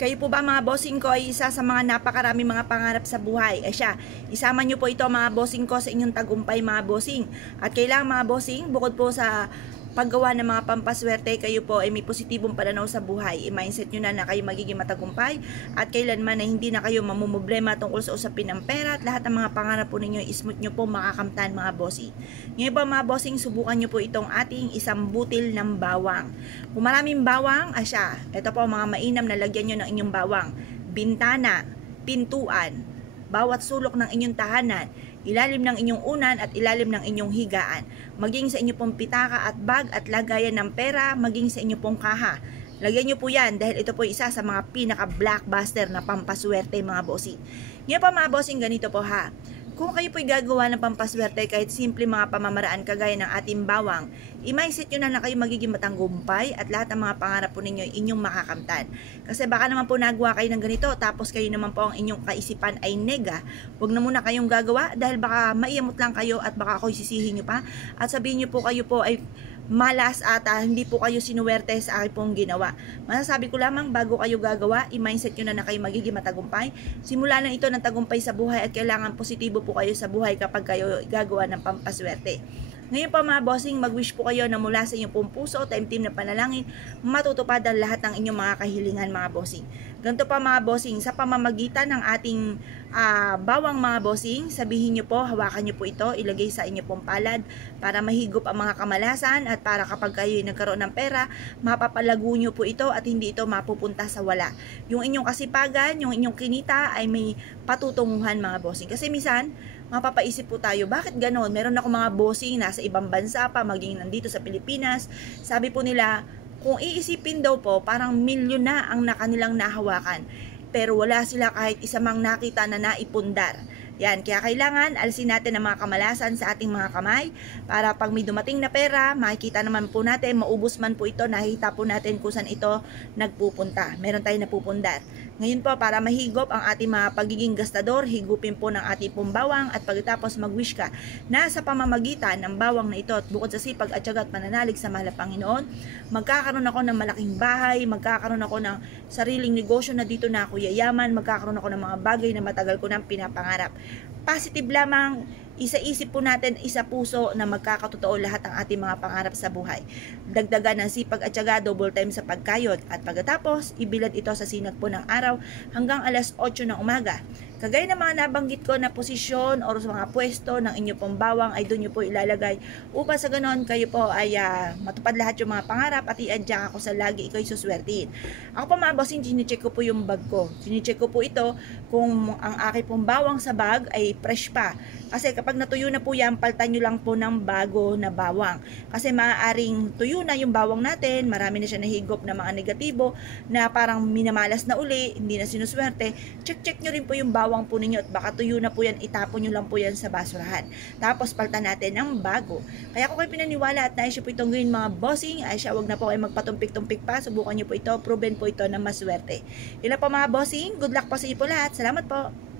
Kayo po ba mga bossing ko ay isa sa mga napakarami mga pangarap sa buhay? Ay siya, isama nyo po ito mga bossing ko sa inyong tagumpay mga bossing. At kailangan mga bossing, bukod po sa paggawa ng mga pampaswerte, kayo po ay may positibong pananaw sa buhay. I-mindset nyo na kayo magiging matagumpay at kailanman na hindi na kayo mamumblema tungkol sa usapin ng pera at lahat ng mga pangarap po ninyo, ismooth nyo po makakamtan mga bossing. Ngayon po mga bossing, subukan nyo po itong ating isang butil ng bawang. Kung maraming bawang, asya, ito po mga mainam na lagyan nyo ng inyong bawang. Bintana, pintuan, bawat sulok ng inyong tahanan, ilalim ng inyong unan at ilalim ng inyong higaan, maging sa inyong pong pitaka at bag at lagayan ng pera, maging sa inyong pong kaha. Lagyan nyo po yan dahil ito po isa sa mga pinaka-blockbuster na pampaswerte mga bossing. Ngayon pa mga bossing, ganito po ha. Kung kayo po'y gagawa ng pampaswerte kahit simple mga pamamaraan kagaya ng ating bawang, i-mindset nyo na kayo magiging matanggumpay at lahat ng mga pangarap po ninyo inyong makakamtan. Kasi baka naman po nagawa kayo ng ganito tapos kayo naman po ang inyong kaisipan ay nega. Huwag na muna kayong gagawa dahil baka maiyamot lang kayo at baka ako'y sisihin nyo pa at sabihin nyo po kayo po ay malas at hindi po kayo sinuwerte sa aking pong ginawa. Masasabi ko lamang bago kayo gagawa, i-mindset nyo na kayo magiging matagumpay. Simula na ito ng tagumpay sa buhay at kailangan positibo po kayo sa buhay kapag kayo gagawa ng pampaswerte. Ngayon pa mga bossing, mag-wish po kayo na mula sa inyong pong puso, taimtim na panalangin, matutupad ang lahat ng inyong mga kahilingan mga bossing. Ganito pa mga bossing, sa pamamagitan ng ating bawang mga bossing, sabihin nyo po, hawakan nyo po ito, ilagay sa inyo pong palad para mahigop ang mga kamalasan at para kapag kayo nagkaroon ng pera, mapapalago nyo po ito at hindi ito mapupunta sa wala. Yung inyong kasipagan, yung inyong kinita ay may patutunguhan mga bossing. Kasi minsan, mapapaisip po tayo, bakit ganon? Meron ako mga bossing nasa ibang bansa pa, maging nandito sa Pilipinas. Sabi po nila, kung iisipin daw po, parang milyon na ang kanilang nahawakan. Pero wala sila kahit isa mang nakita na naipundar. Yan, kaya kailangan alisin natin ang mga kamalasan sa ating mga kamay para pag may dumating na pera, makikita naman po natin, maubos man po ito, nakita po natin kung saan ito nagpupunta. Meron tayong napupundar. Ngayon po, para mahigop ang ating mga pagiging gastador, higupin po ng ating pong bawang at pagkatapos mag-wish ka na sa pamamagitan ng bawang na ito at bukod sa sipag at tiyaga at pananalig sa mahal na Panginoon, magkakaroon ako ng malaking bahay, magkakaroon ako ng sariling negosyo na dito na ako yayaman, magkakaroon ako ng mga bagay na matagal ko nang pinapangarap. Positive lamang, isa-isip po natin, isa puso na magkakatotoo lahat ng ating mga pangarap sa buhay. Dagdagan ng sipag at tiyaga, double time sa pagkayod at pagkatapos, ibilad ito sa sinag po ng araw hanggang alas 8 ng umaga. Kagaya ng mga nabanggit ko na posisyon o sa mga pwesto ng inyo pong bawang ay doon nyo po ilalagay upang sa ganon kayo po ay matupad lahat yung mga pangarap at i-adjust ako sa lagi ikaw suswertihin. Ako po mga bossing, chine-check ko po yung bag ko. Chine-check ko po ito kung ang aking pong bawang sa bag ay fresh pa. Kasi kapag natuyo na po yan, paltan nyo lang po ng bago na bawang. Kasi maaaring tuyo na yung bawang natin, marami na siya nahigop na mga negatibo na parang minamalas na uli, hindi na sinuswerte. Check nyo rin po yung bawang po ninyo at baka tuyo na po yan, itapon nyo lang po yan sa basurahan. Tapos paltan natin ng bago. Kaya kung kayo pinaniwala at nais po itong gawin mga bossing, ay siya, wag na po kayo magpatumpik-tumpik pa, subukan nyo po ito, proven po ito na maswerte. Yun na po mga bossing, good luck po sa inyo po lahat. Salamat po.